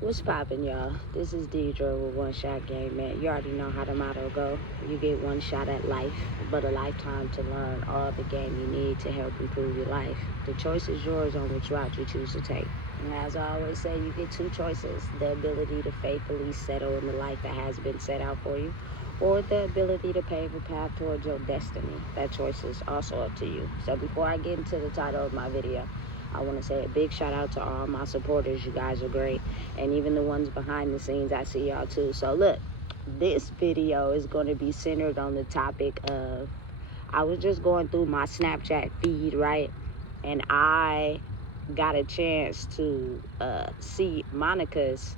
What's poppin', y'all? This is Deidre with One Shot Game, man. You already know how the motto go. You get one shot at life, but a lifetime to learn all the game you need to help improve your life. The choice is yours on which route you choose to take. And as I always say, you get two choices: the ability to faithfully settle in the life that has been set out for you, or the ability to pave a path towards your destiny. That choice is also up to you. So before I get into the title of my video, I want to say a big shout out to all my supporters. You guys are great. And even the ones behind the scenes, I see y'all too. So look, this video is going to be centered on the topic of, I was just going through my Snapchat feed, right? And I got a chance to see Monica's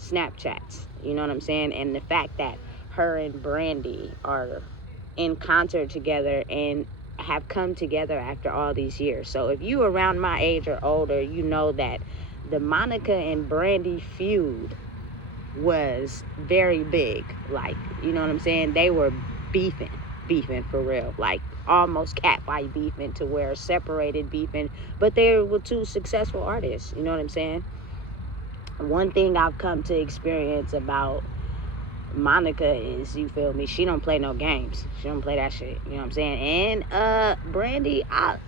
Snapchats. You know what I'm saying? And the fact that her and Brandy are in concert together and have come together after all these years. So if you around my age or older, you know that the Monica and Brandy feud was very big. Like, you know what I'm saying? They were beefing for real. Like almost catfight beefing to where separated beefing. But they were two successful artists. You know what I'm saying? One thing I've come to experience about Monica is, you feel me, she don't play no games. She don't play that shit. You know what I'm saying? And Brandy, I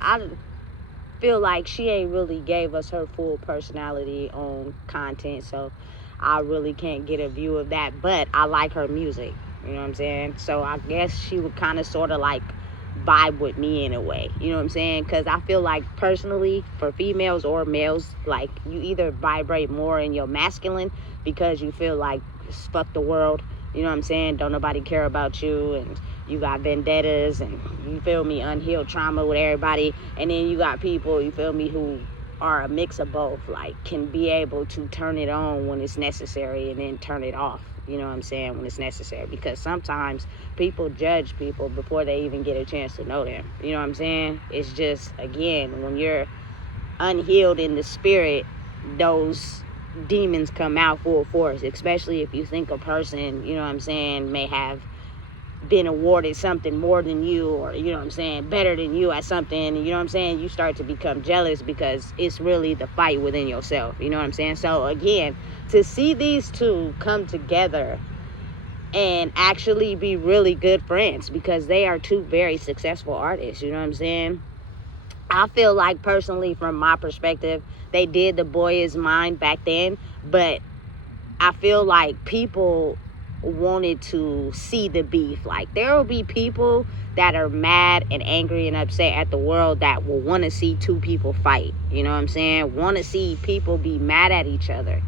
feel like she ain't really gave us her full personality on content, so I really can't get a view of that. But I like her music. You know what I'm saying? So I guess she would kind of sort of like vibe with me in a way. You know what I'm saying? Because I feel like personally, for females or males, like you either vibrate more in your masculine because you feel like fuck the world. You know what I'm saying? Don't nobody care about you, and you got vendettas, and you feel me, unhealed trauma with everybody. And then you got people, you feel me, who are a mix of both, like can be able to turn it on when it's necessary and then turn it off, you know what I'm saying, when it's necessary. Because sometimes people judge people before they even get a chance to know them. You know what I'm saying? It's just, again, when you're unhealed in the spirit, those demons come out full force, especially if you think a person, you know what I'm saying, may have been awarded something more than you, or, you know what I'm saying, better than you at something. You know what I'm saying? You start to become jealous because it's really the fight within yourself. You know what I'm saying? So again, to see these two come together and actually be really good friends, because they are two very successful artists. You know what I'm saying? I feel like, personally, from my perspective, they did The Boy Is Mine back then, but I feel like people wanted to see the beef. Like, there will be people that are mad and angry and upset at the world that will want to see two people fight. You know what I'm saying? Want to see people be mad at each other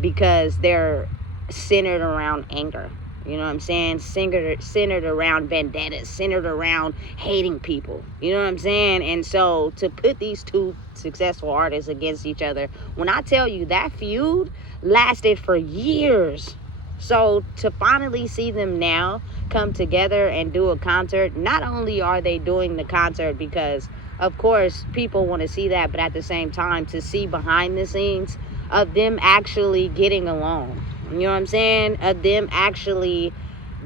because they're centered around anger. You know what I'm saying? Centered around vendettas, centered around hating people. You know what I'm saying? And so to put these two successful artists against each other, when I tell you that feud lasted for years. So to finally see them now come together and do a concert, not only are they doing the concert because, of course, people want to see that, but at the same time, to see behind the scenes of them actually getting along. You know what I'm saying? Of them actually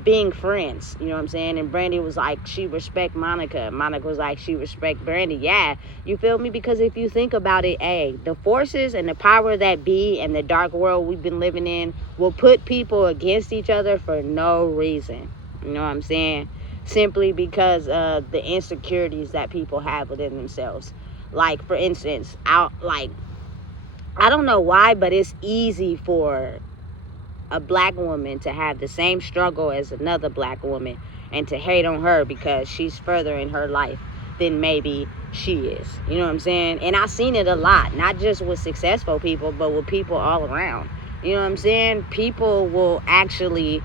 being friends. You know what I'm saying? And Brandy was like, she respect Monica. Monica was like, she respect Brandy. Yeah, you feel me? Because if you think about it, the forces and the power that be and the dark world we've been living in will put people against each other for no reason. You know what I'm saying? Simply because of the insecurities that people have within themselves. Like, for instance, I don't know why, but it's easy for a black woman to have the same struggle as another black woman and to hate on her because she's further in her life than maybe she is. You know what I'm saying? And I've seen it a lot, not just with successful people, but with people all around. You know what I'm saying? People will actually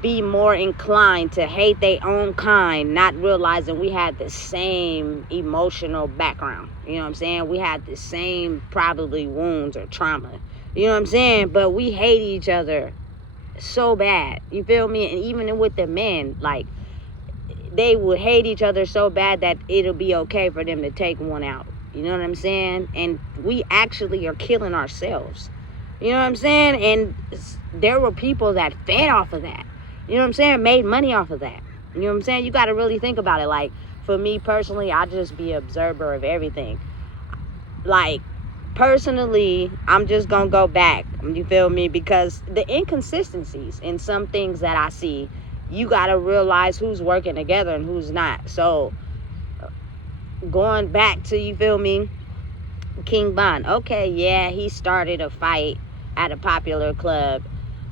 be more inclined to hate their own kind, not realizing we had the same emotional background. You know what I'm saying? We had the same probably wounds or trauma. You know what I'm saying? But we hate each other so bad. You feel me? And even with the men, like, they would hate each other so bad that it'll be okay for them to take one out. You know what I'm saying? And we actually are killing ourselves. You know what I'm saying? And there were people that fed off of that. You know what I'm saying? Made money off of that. You know what I'm saying? You got to really think about it. Like, for me personally, I just be an observer of everything. Like, personally, I'm just gonna go back. You feel me? Because the inconsistencies in some things that I see, you got to realize who's working together and who's not. So going back to, you feel me, King Von. Okay, yeah, he started a fight at a popular club,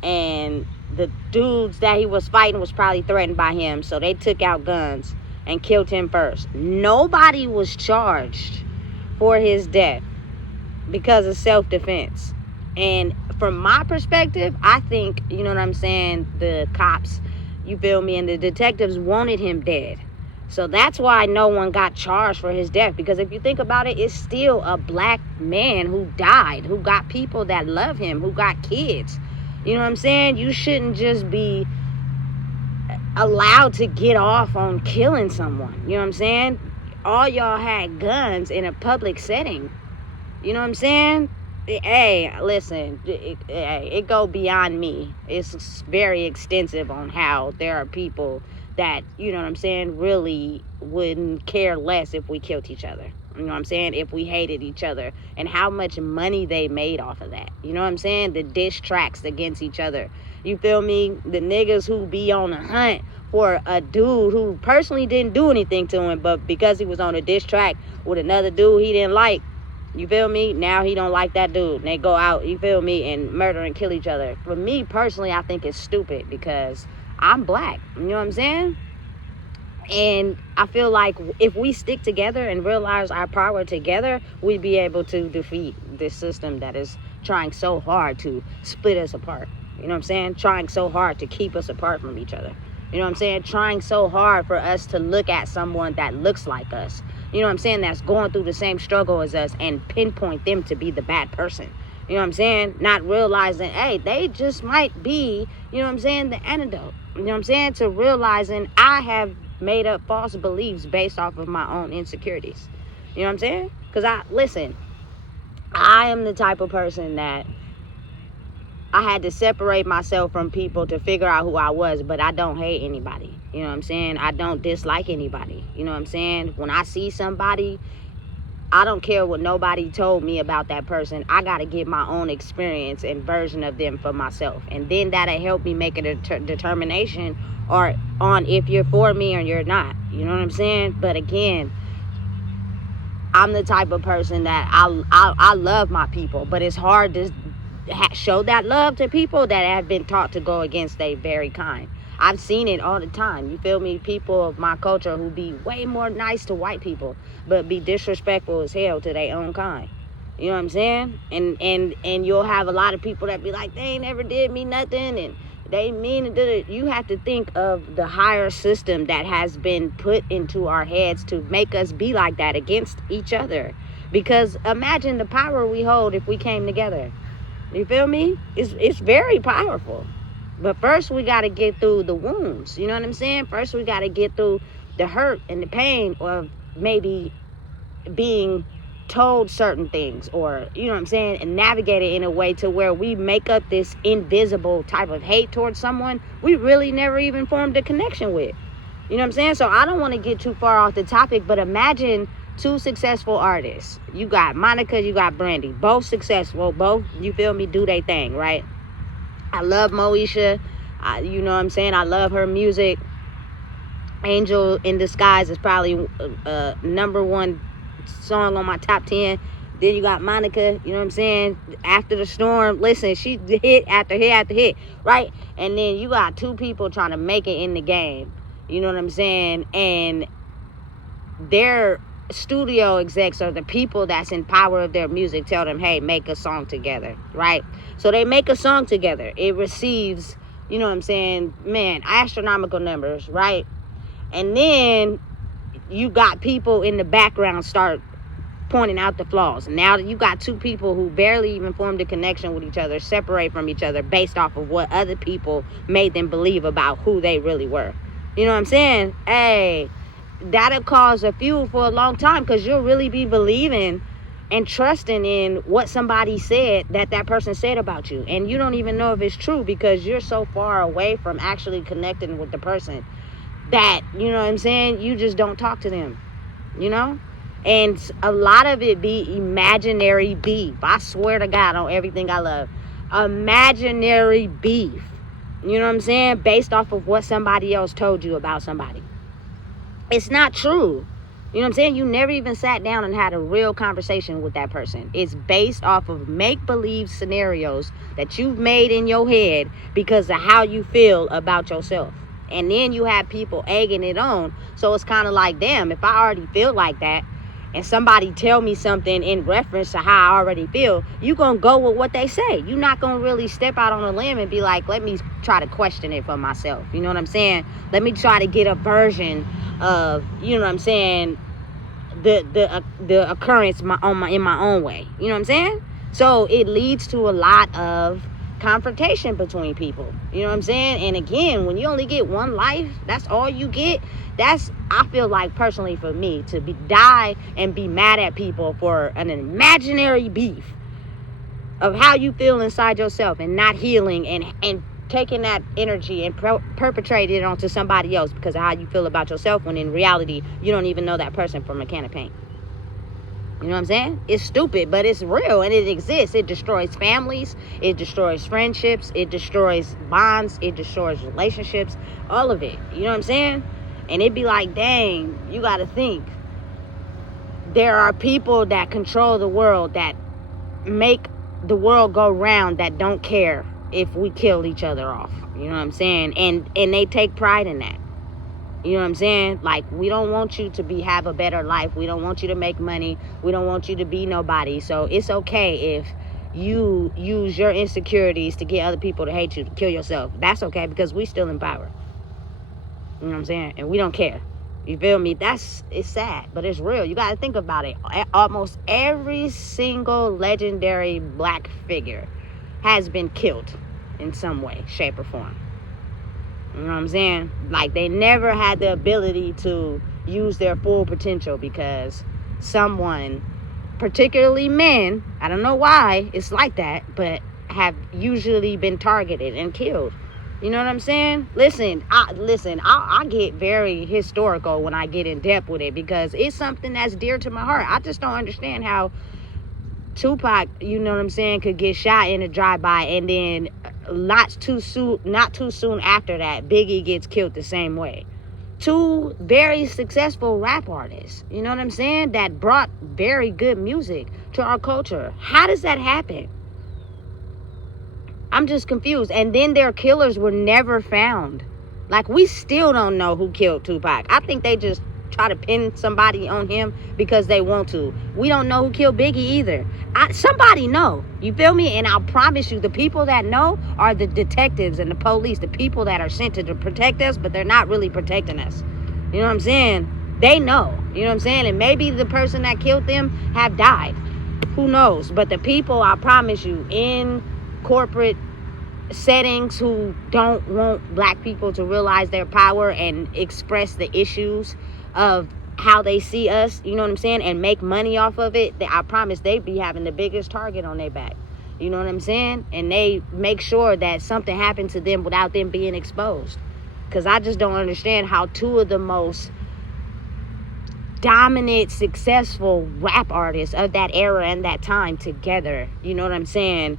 and the dudes that he was fighting was probably threatened by him, so they took out guns and killed him first. Nobody was charged for his death because of self-defense. And from my perspective, I think, you know what I'm saying, the cops, you feel me, and the detectives wanted him dead. So that's why no one got charged for his death. Because if you think about it, it's still a black man who died, who got people that love him, who got kids. You know what I'm saying? You shouldn't just be allowed to get off on killing someone. You know what I'm saying? All y'all had guns in a public setting. You know what I'm saying? Hey, listen, it go beyond me. It's very extensive on how there are people that, you know what I'm saying, really wouldn't care less if we killed each other. You know what I'm saying? If we hated each other, and how much money they made off of that. You know what I'm saying? The diss tracks against each other. You feel me? The niggas who be on the hunt for a dude who personally didn't do anything to him, but because he was on a diss track with another dude he didn't like, you feel me? Now he don't like that dude. And they go out, you feel me, and murder and kill each other. For me, personally, I think it's stupid because I'm black. You know what I'm saying? And I feel like if we stick together and realize our power together, we'd be able to defeat this system that is trying so hard to split us apart. You know what I'm saying? Trying so hard to keep us apart from each other. You know what I'm saying? Trying so hard for us to look at someone that looks like us. You know what I'm saying? That's going through the same struggle as us and pinpoint them to be the bad person. You know what I'm saying? Not realizing, hey, they just might be, you know what I'm saying, the antidote. You know what I'm saying? To realizing I have made up false beliefs based off of my own insecurities. You know what I'm saying? Because I am the type of person that I had to separate myself from people to figure out who I was, but I don't hate anybody. You know what I'm saying? I don't dislike anybody. You know what I'm saying? When I see somebody, I don't care what nobody told me about that person. I got to get my own experience and version of them for myself. And then that'll help me make a determination or on if you're for me or you're not. You know what I'm saying? But again, I'm the type of person that I love my people, but it's hard to show that love to people that have been taught to go against their very kind. I've seen it all the time. You feel me? People of my culture who be way more nice to white people, but be disrespectful as hell to their own kind. You know what I'm saying? And you'll have a lot of people that be like, they ain't never did me nothing, and they mean to do it. You have to think of the higher system that has been put into our heads to make us be like that against each other. Because imagine the power we hold if we came together. You feel me? It's very powerful. But first we got to get through the wounds. You know what I'm saying? First we got to get through the hurt and the pain of maybe being told certain things, or, you know what I'm saying, and navigate it in a way to where we make up this invisible type of hate towards someone we really never even formed a connection with. You know what I'm saying? So I don't want to get too far off the topic, but imagine two successful artists. You got Monica, you got Brandy. Both successful, both, you feel me, do their thing, right? I love Moesha. You know what I'm saying? I love her music. Angel in Disguise is probably number one song on my top 10. Then you got Monica, you know what I'm saying? After the Storm. Listen, she hit after hit after hit, right? And then you got two people trying to make it in the game. You know what I'm saying? And their studio execs or the people that's in power of their music tell them, hey, make a song together, right? So they make a song together. It receives, you know what I'm saying, man, astronomical numbers, right? And then you got people in the background start pointing out the flaws. Now you got two people who barely even formed a connection with each other, separate from each other based off of what other people made them believe about who they really were. You know what I'm saying? Hey, that'll cause a feud for a long time, because you'll really be believing and trusting in what somebody said that person said about you, and you don't even know if it's true because you're so far away from actually connecting with the person that, you know what I'm saying, you just don't talk to them, you know? And a lot of it be imaginary beef. I swear to God on everything I love. imaginary beef. You know what I'm saying? Based off of what somebody else told you about somebody. It's not true. You know what I'm saying? You never even sat down and had a real conversation with that person. It's based off of make-believe scenarios that you've made in your head because of how you feel about yourself. And then you have people egging it on. So it's kind of like, damn, if I already feel like that and somebody tell me something in reference to how I already feel, you going to go with what they say. You're not going to really step out on a limb and be like, let me try to question it for myself. You know what I'm saying? Let me try to get a version of, you know what I'm saying, the occurrence in my own way. You know what I'm saying? So it leads to a lot of confrontation between people. You know what I'm saying? And again, when you only get one life, that's all you get. I feel like, personally, for me, to die and be mad at people for an imaginary beef of how you feel inside yourself and not healing and taking that energy and perpetrating it onto somebody else because of how you feel about yourself, when in reality you don't even know that person from a can of paint. You know what I'm saying? It's stupid, but it's real and it exists. It destroys families, it destroys friendships, it destroys bonds, it destroys relationships, all of it. You know what I'm saying? And it'd be like, dang, you gotta think. There are people that control the world, that make the world go round, that don't care if we kill each other off. You know what I'm saying? And they take pride in that. You know what I'm saying? Like, we don't want you to have a better life. We don't want you to make money. We don't want you to be nobody. So it's okay if you use your insecurities to get other people to hate you, to kill yourself. That's okay, because we still in power. You know what I'm saying? And we don't care. You feel me? It's sad, but it's real. You got to think about it. Almost every single legendary black figure has been killed in some way, shape, or form. You know what I'm saying? Like, they never had the ability to use their full potential because someone, particularly men, I don't know why it's like that, but have usually been targeted and killed. You know what I'm saying? Listen, I get very historical when I get in depth with it because it's something that's dear to my heart. I just don't understand how Tupac, you know what I'm saying, could get shot in a drive-by, and then not too soon after that, Biggie gets killed the same way. Two very successful rap artists, you know what I'm saying, that brought very good music to our culture. How does that happen? I'm just confused. And then their killers were never found. Like, we still don't know who killed Tupac. I think they just try to pin somebody on him because they want to. We don't know who killed Biggie either. Somebody know. You feel me? And I'll promise you, the people that know are the detectives and the police, the people that are sent to protect us, but they're not really protecting us. You know what I'm saying? They know. You know what I'm saying? And maybe the person that killed them have died. Who knows? But the people, I promise you, in corporate settings who don't want black people to realize their power and express the issues of how they see us, you know what I'm saying, and make money off of it, I promise they be having the biggest target on their back. You know what I'm saying? And they make sure that something happened to them without them being exposed. Because I just don't understand how two of the most dominant, successful rap artists of that era and that time together, you know what I'm saying,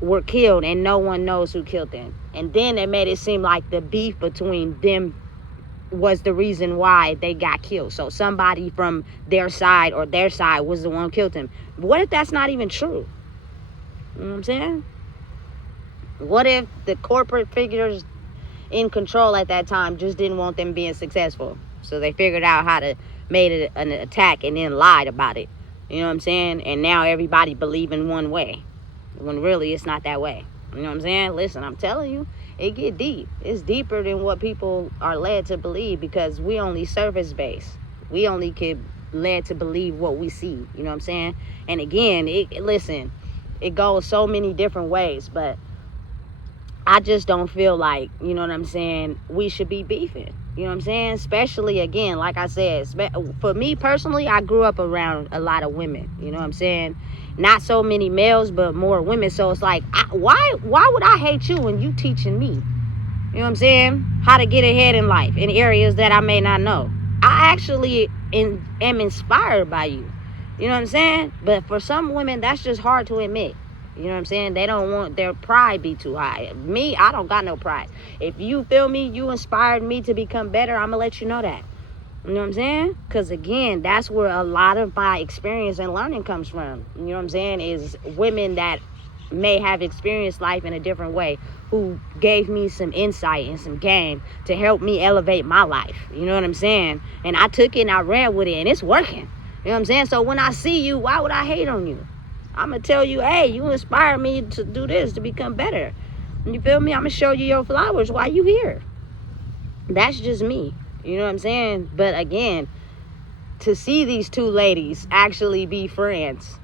were killed and no one knows who killed them. And then they made it seem like the beef between them was the reason why they got killed. So somebody from their side was the one who killed them. What if that's not even true? You know what I'm saying? What if the corporate figures in control at that time just didn't want them being successful? So they figured out how to make it an attack and then lied about it. You know what I'm saying? And now everybody believe in one way, when really it's not that way. You know what I'm saying? Listen, I'm telling you, it get deep. It's deeper than what people are led to believe, because we only surface based. We only get led to believe what we see. You know what I'm saying? And again, it goes so many different ways, but I just don't feel like, you know what I'm saying, we should be beefing. You know what I'm saying? Especially, again, like I said, for me personally, I grew up around a lot of women. You know what I'm saying? Not so many males, but more women. So it's like, why would I hate you when you teaching me? You know what I'm saying? How to get ahead in life in areas that I may not know. I actually am inspired by you. You know what I'm saying? But for some women, that's just hard to admit. You know what I'm saying? They don't want their pride be too high. Me, I don't got no pride. If you feel me, you inspired me to become better, I'm going to let you know that. You know what I'm saying? Because, again, that's where a lot of my experience and learning comes from. You know what I'm saying? Is women that may have experienced life in a different way who gave me some insight and some game to help me elevate my life. You know what I'm saying? And I took it and I ran with it, and it's working. You know what I'm saying? So when I see you, why would I hate on you? I'm going to tell you, hey, you inspire me to do this, to become better. You feel me? I'm going to show you your flowers while you here. That's just me. You know what I'm saying? But again, to see these two ladies actually be friends,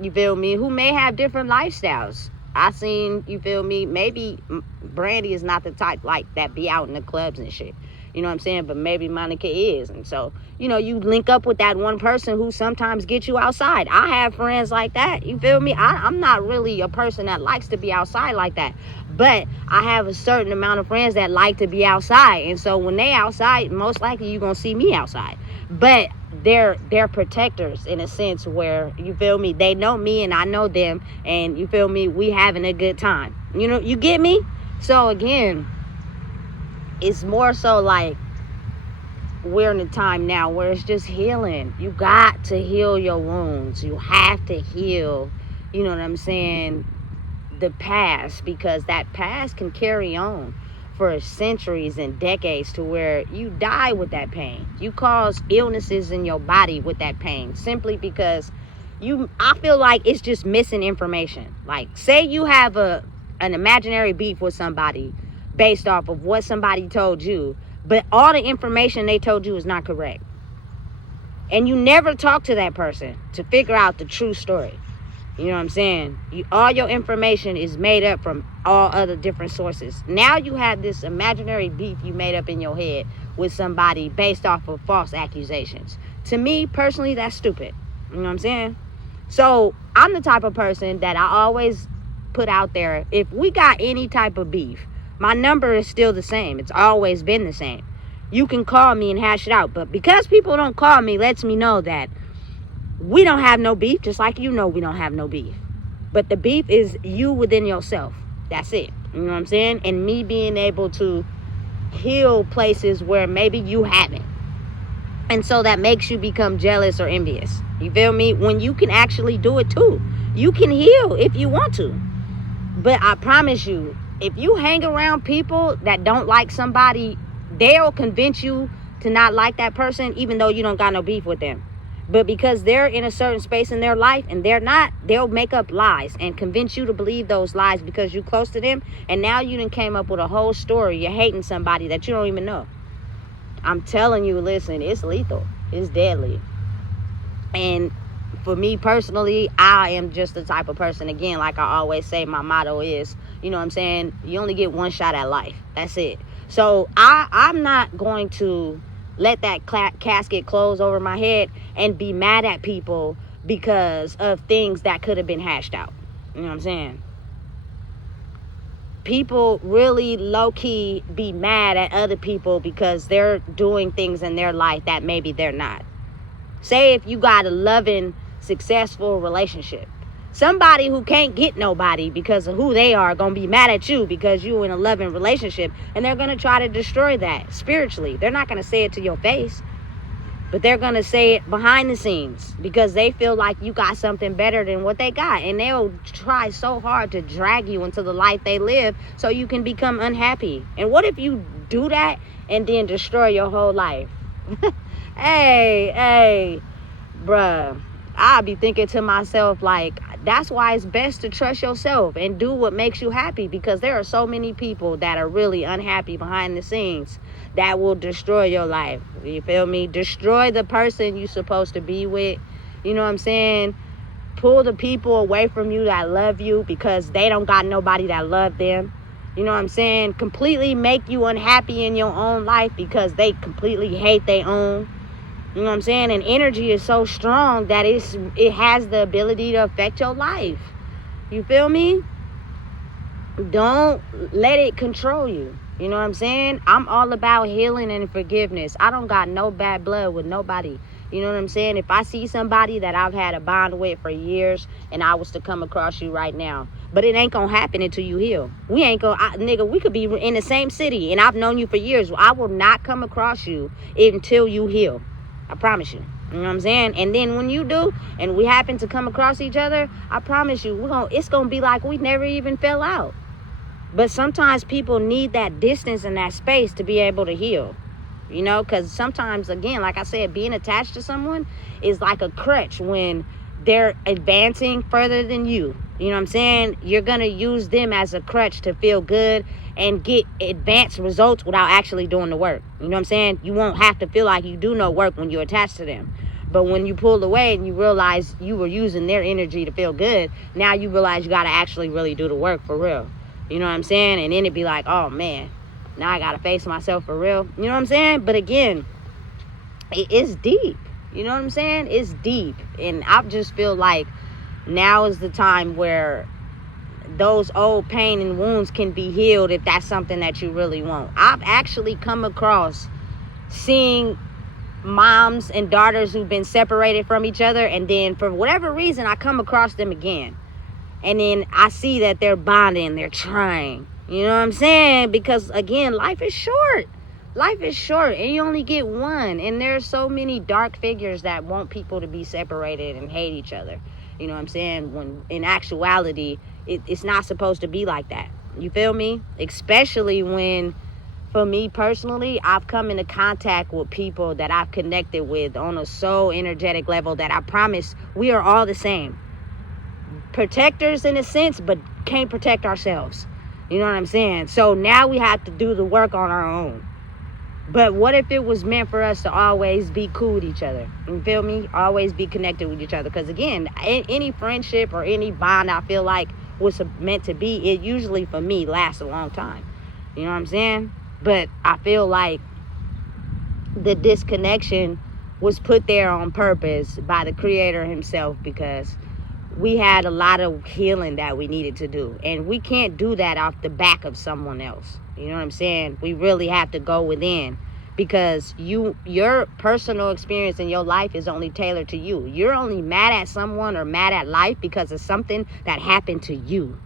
you feel me, who may have different lifestyles. I seen, you feel me, maybe Brandy is not the type like that be out in the clubs and shit. You know what I'm saying? But maybe Monica is. And so, you know, you link up with that one person who sometimes gets you outside. I have friends like that. You feel me? I'm not really a person that likes to be outside like that. But I have a certain amount of friends that like to be outside. And so when they outside, most likely you're going to see me outside. But they're protectors in a sense where, you feel me, they know me and I know them. And you feel me, we having a good time. You know, you get me? So again, it's more so like we're in a time now where it's just healing. You got to heal your wounds. You have to heal, you know what I'm saying, the past, because that past can carry on for centuries and decades to where you die with that pain. You cause illnesses in your body with that pain simply because I feel like it's just missing information. Like, say you have an imaginary beef with somebody based off of what somebody told you, but all the information they told you is not correct. And you never talk to that person to figure out the true story. You know what I'm saying? All your information is made up from all other different sources. Now you have this imaginary beef you made up in your head with somebody based off of false accusations. To me, personally, that's stupid. You know what I'm saying? So I'm the type of person that I always put out there, if we got any type of beef, my number is still the same. It's always been the same. You can call me and hash it out. But because people don't call me, lets me know that we don't have no beef, just like you know we don't have no beef. But the beef is you within yourself. That's it. You know what I'm saying? And me being able to heal places where maybe you haven't. And so that makes you become jealous or envious. You feel me? When you can actually do it too. You can heal if you want to. But I promise you, if you hang around people that don't like somebody, they'll convince you to not like that person, even though you don't got no beef with them. But because they're in a certain space in their life and they're not, they'll make up lies and convince you to believe those lies because you're close to them. And now you done came up with a whole story. You're hating somebody that you don't even know. I'm telling you, listen, it's lethal. It's deadly. And for me personally, I am just the type of person, again, like I always say, my motto is, you know what I'm saying, you only get one shot at life. That's it. So I'm not going to let that casket close over my head and be mad at people because of things that could have been hashed out. You know what I'm saying? People really low-key be mad at other people because they're doing things in their life that maybe they're not. Say if you got a loving, successful relationship. Somebody who can't get nobody because of who they are gonna be mad at you because you in a loving relationship, and they're gonna try to destroy that spiritually. They're not gonna say it to your face, but they're gonna say it behind the scenes because they feel like you got something better than what they got, and they'll try so hard to drag you into the life they live so you can become unhappy. And what if you do that and then destroy your whole life? Hey, bruh, I'll be thinking to myself, like, that's why it's best to trust yourself and do what makes you happy, because there are so many people that are really unhappy behind the scenes that will destroy your life. You feel me? Destroy the person you're supposed to be with. You know what I'm saying? Pull the people away from you that love you because they don't got nobody that love them. You know what I'm saying? Completely make you unhappy in your own life because they completely hate their own. You know what I'm saying? And energy is so strong that it has the ability to affect your life. You feel me? Don't let it control you. You know what I'm saying? I'm all about healing and forgiveness. I don't got no bad blood with nobody. You know what I'm saying? If I see somebody that I've had a bond with for years and I was to come across you right now, but it ain't gonna happen until you heal. We ain't gonna, nigga, we could be in the same city and I've known you for years. I will not come across you until you heal. I promise you. You know what I'm saying? And then when you do, and we happen to come across each other, I promise you, it's gonna be like we never even fell out. But sometimes people need that distance and that space to be able to heal. You know, because sometimes, again, like I said, being attached to someone is like a crutch when they're advancing further than you. You know what I'm saying? You're going to use them as a crutch to feel good and get advanced results without actually doing the work. You know what I'm saying? You won't have to feel like you do no work when you're attached to them. But when you pull away and you realize you were using their energy to feel good, now you realize you got to actually really do the work for real. You know what I'm saying? And then it'd be like, oh, man. Now I gotta face myself for real. You know what I'm saying? But again, it's deep. You know what I'm saying? It's deep. And I just feel like now is the time where those old pain and wounds can be healed if that's something that you really want. I've actually come across seeing moms and daughters who've been separated from each other, and then for whatever reason I come across them again. And then I see that they're bonding, they're trying. You know what I'm saying? Because, again, life is short. Life is short, and you only get one. And there's so many dark figures that want people to be separated and hate each other. You know what I'm saying? When, in actuality, it's not supposed to be like that. You feel me? Especially when, for me personally, I've come into contact with people that I've connected with on a soul energetic level that I promise we are all the same. Protectors in a sense, but can't protect ourselves. You know what I'm saying? So now we have to do the work on our own. But what if it was meant for us to always be cool with each other? You feel me? Always be connected with each other. Because again, any friendship or any bond I feel like was meant to be, it usually for me lasts a long time. You know what I'm saying? But I feel like the disconnection was put there on purpose by the Creator himself, because we had a lot of healing that we needed to do. And we can't do that off the back of someone else. You know what I'm saying? We really have to go within, because your personal experience in your life is only tailored to you. You're only mad at someone or mad at life because of something that happened to you.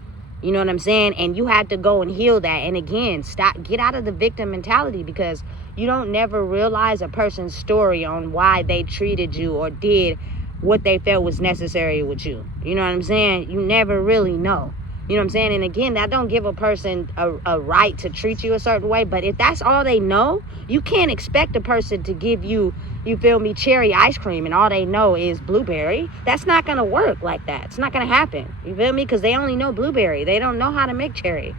You know what I'm saying? And you have to go and heal that. And again, get out of the victim mentality, because you don't never realize a person's story on why they treated you or did what they felt was necessary with you. You know what I'm saying? You never really know. You know what I'm saying? And again, that don't give a person a right to treat you a certain way. But if that's all they know, you can't expect a person to give you, you feel me, cherry ice cream and all they know is blueberry. That's not going to work like that. It's not going to happen. You feel me? Because they only know blueberry. They don't know how to make cherry.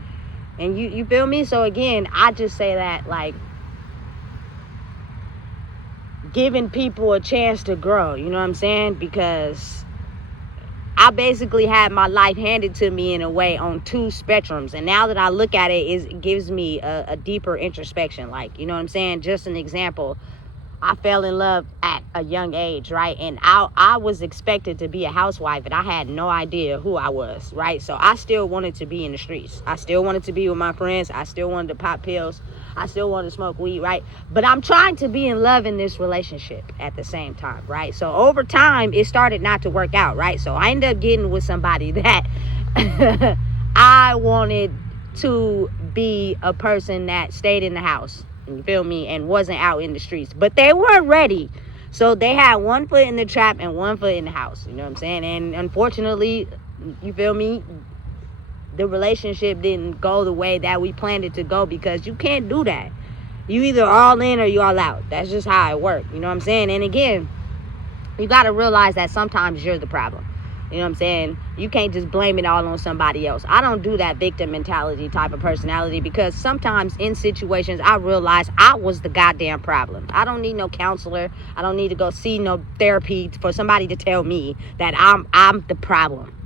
And you feel me? So again, I just say that, like, giving people a chance to grow, you know what I'm saying? Because I basically had my life handed to me in a way on two spectrums. And now that I look at it, it gives me a deeper introspection. Like, you know what I'm saying? Just an example. I fell in love at a young age, right? And I was expected to be a housewife, and I had no idea who I was, right? So I still wanted to be in the streets. I still wanted to be with my friends. I still wanted to pop pills. I still wanted to smoke weed, right? But I'm trying to be in love in this relationship at the same time, right? So over time, it started not to work out, right? So I ended up getting with somebody that I wanted to be a person that stayed in the house. You feel me? And wasn't out in the streets. But they weren't ready. So they had one foot in the trap and one foot in the house. You know what I'm saying? And unfortunately, you feel me? The relationship didn't go the way that we planned it to go, because you can't do that. You either all in or you all out. That's just how it works. You know what I'm saying? And again, you got to realize that sometimes you're the problem. You know what I'm saying? You can't just blame it all on somebody else. I don't do that victim mentality type of personality, because sometimes in situations I realize I was the goddamn problem. I don't need no counselor. I don't need to go see no therapy for somebody to tell me that I'm the problem.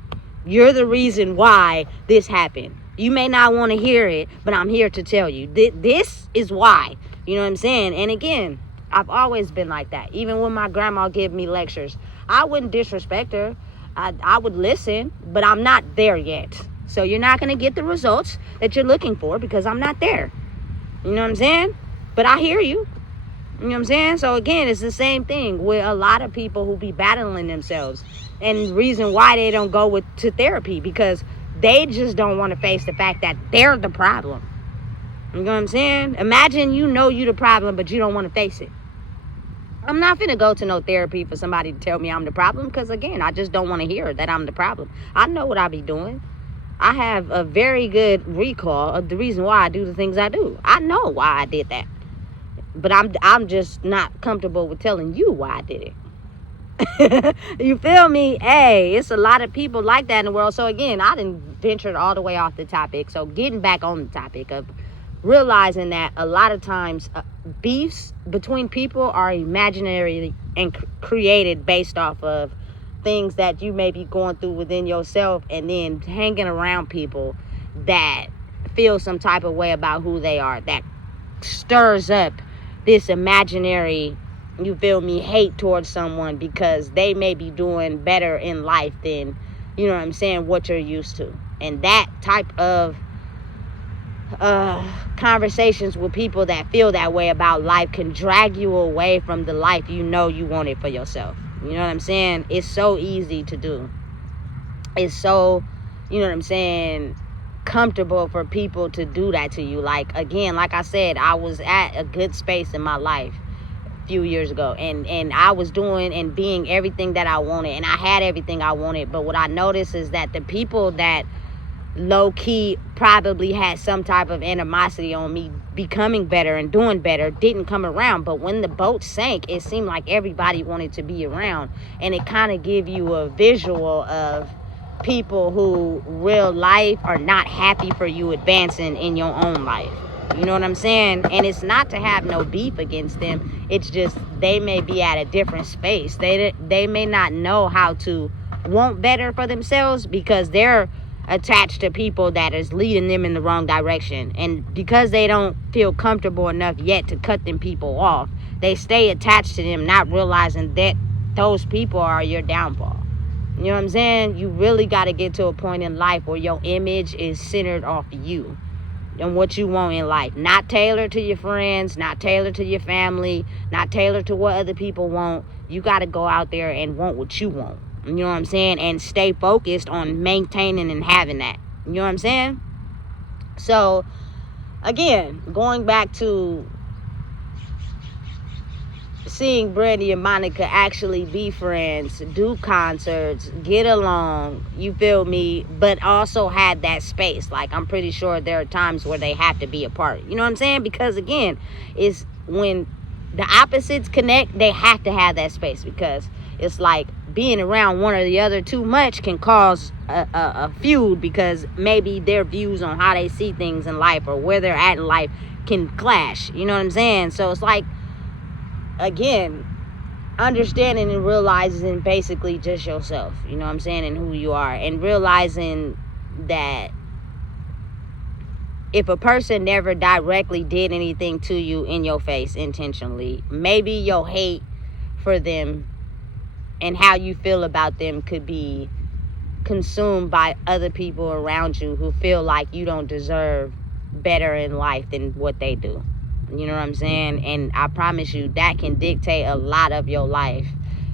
You're the reason why this happened. You may not want to hear it, but I'm here to tell you. This is why. You know what I'm saying? And again, I've always been like that. Even when my grandma gave me lectures, I wouldn't disrespect her. I would listen, but I'm not there yet. So you're not going to get the results that you're looking for, because I'm not there. You know what I'm saying? But I hear you. You know what I'm saying? So again, it's the same thing with a lot of people who be battling themselves. And the reason why they don't go to therapy, because they just don't want to face the fact that they're the problem. You know what I'm saying? Imagine you the problem, but you don't want to face it. I'm not finna go to no therapy for somebody to tell me I'm the problem, because again, I just don't want to hear that I'm the problem. I know what I be doing. I have a very good recall of the reason why I do the things I do. I know why I did that. But I'm just not comfortable with telling you why I did it. You feel me? Hey, it's a lot of people like that in the world. So again, I didn't venture all the way off the topic. So getting back on the topic of realizing that a lot of times beefs between people are imaginary and created based off of things that you may be going through within yourself, and then hanging around people that feel some type of way about who they are, that stirs up this imaginary, you feel me, hate towards someone because they may be doing better in life than, you know what I'm saying, what you're used to. And that type of conversations with people that feel that way about life can drag you away from the life you know you wanted for yourself. You know what I'm saying? It's so easy to do. It's so, you know what I'm saying, comfortable for people to do that to you. Like, again, like I said, I was at a good space in my life a few years ago, and I was doing and being everything that I wanted, and I had everything I wanted. But what I noticed is that the people that low-key probably had some type of animosity on me becoming better and doing better didn't come around. But when the boat sank, it seemed like everybody wanted to be around, and it kind of give you a visual of people who real life are not happy for you advancing in your own life. You know what I'm saying? And it's not to have no beef against them. It's just they may be at a different space. They may not know how to want better for themselves because they're attached to people that is leading them in the wrong direction. And because they don't feel comfortable enough yet to cut them people off, they stay attached to them, not realizing that those people are your downfall. You know what I'm saying? You really got to get to a point in life where your image is centered off you and what you want in life. Not tailored to your friends, not tailored to your family, not tailored to what other people want. You got to go out there and want what you want. You know what I'm saying? And stay focused on maintaining and having that. You know what I'm saying? So, again, going back to seeing Brandy and Monica actually be friends, do concerts, get along, you feel me, but also had that space. Like, I'm pretty sure there are times where they have to be apart. You know what I'm saying? Because, again, it's when the opposites connect, they have to have that space, because it's like being around one or the other too much can cause a feud, because maybe their views on how they see things in life or where they're at in life can clash. You know what I'm saying? So it's like, again, understanding and realizing basically just yourself, you know what I'm saying, and who you are, and realizing that if a person never directly did anything to you in your face intentionally, maybe your hate for them and how you feel about them could be consumed by other people around you who feel like you don't deserve better in life than what they do. You know what I'm saying? And I promise you, that can dictate a lot of your life.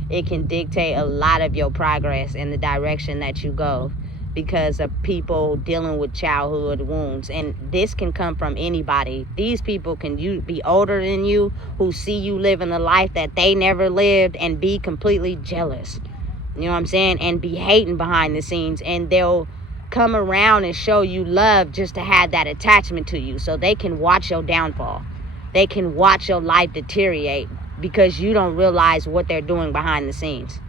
It can dictate a lot of your progress in the direction that you go, because of people dealing with childhood wounds. And this can come from anybody. These people can be older than you, who see you living a life that they never lived, and be completely jealous. You know what I'm saying? And be hating behind the scenes. And they'll come around and show you love just to have that attachment to you, so they can watch your downfall. They can watch your life deteriorate because you don't realize what they're doing behind the scenes.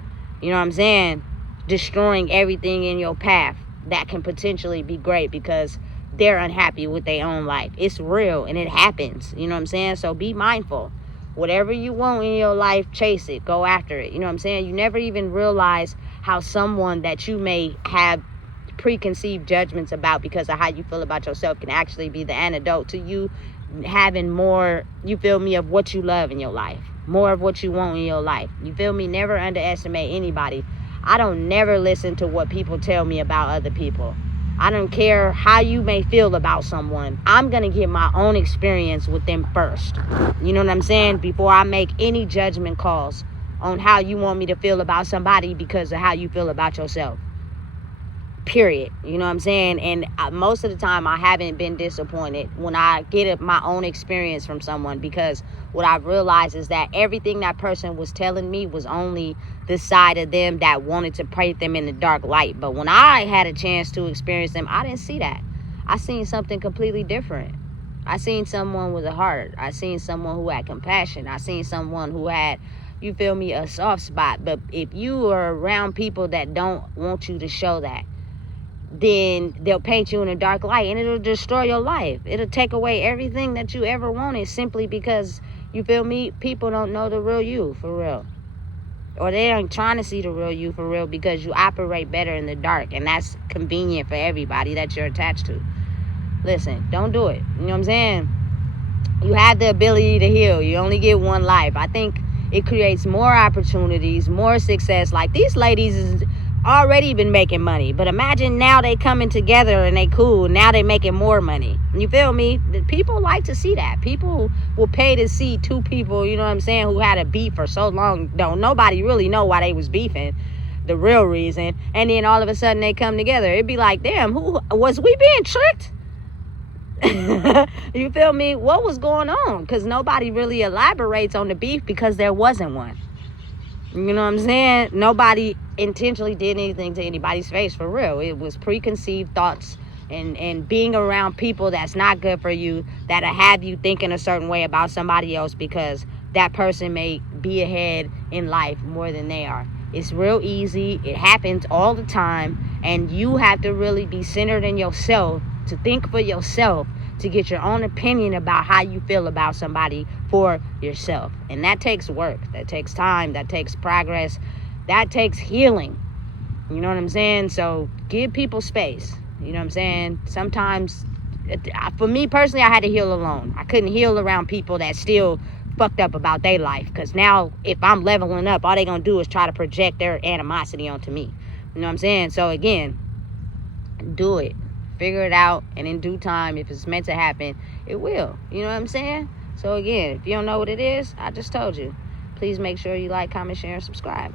You know what I'm saying? Destroying everything in your path that can potentially be great because they're unhappy with their own life. It's real and it happens. You know what I'm saying? So be mindful. Whatever you want in your life, chase it. Go after it. You know what I'm saying? You never even realize how someone that you may have preconceived judgments about because of how you feel about yourself can actually be the antidote to you having more, you feel me, of what you love in your life. More of what you want in your life. You feel me? Never underestimate anybody. I don't never listen to what people tell me about other people. I don't care how you may feel about someone. I'm going to get my own experience with them first. You know what I'm saying? Before I make any judgment calls on how you want me to feel about somebody because of how you feel about yourself. Period. You know what I'm saying? And most of the time I haven't been disappointed when I get my own experience from someone, because what I've realized is that everything that person was telling me was only the side of them that wanted to paint them in the dark light. But when I had a chance to experience them, I didn't see that. I seen something completely different. I seen someone with a heart. I seen someone who had compassion. I seen someone who had, you feel me, a soft spot. But if you are around people that don't want you to show that, then they'll paint you in a dark light, and it'll destroy your life. It'll take away everything that you ever wanted, simply because, you feel me, people don't know the real you for real. Or they ain't trying to see the real you for real, because you operate better in the dark, and that's convenient for everybody that you're attached to. Listen, don't do it. You know what I'm saying? You have the ability to heal. You only get one life. I think it creates more opportunities, more success. Like, these ladies is already been making money, but imagine now they coming together and they cool. Now they making more money. You feel me? People like to see that. People will pay to see two people, you know what I'm saying, who had a beef for so long. Don't nobody really know why they was beefing, the real reason, and then all of a sudden they come together. It'd be like, damn, who was we being tricked? You feel me? What was going on? Because nobody really elaborates on the beef, because there wasn't one. You know what I'm saying? Nobody intentionally did anything to anybody's face, for real. It was preconceived thoughts and being around people that's not good for you, that'll have you thinking a certain way about somebody else because that person may be ahead in life more than they are. It's real easy. It happens all the time. And you have to really be centered in yourself, to think for yourself, to get your own opinion about how you feel about somebody for yourself. And that takes work. That takes time. That takes progress. That takes healing. You know what I'm saying? So give people space. You know what I'm saying? Sometimes, for me personally, I had to heal alone. I couldn't heal around people that still fucked up about their life. Because now, if I'm leveling up, all they going to do is try to project their animosity onto me. You know what I'm saying? So again, do it. Figure it out, and in due time, if it's meant to happen, it will. You know what I'm saying? So again, if you don't know what it is, I just told you. Please make sure you like, comment, share, and subscribe.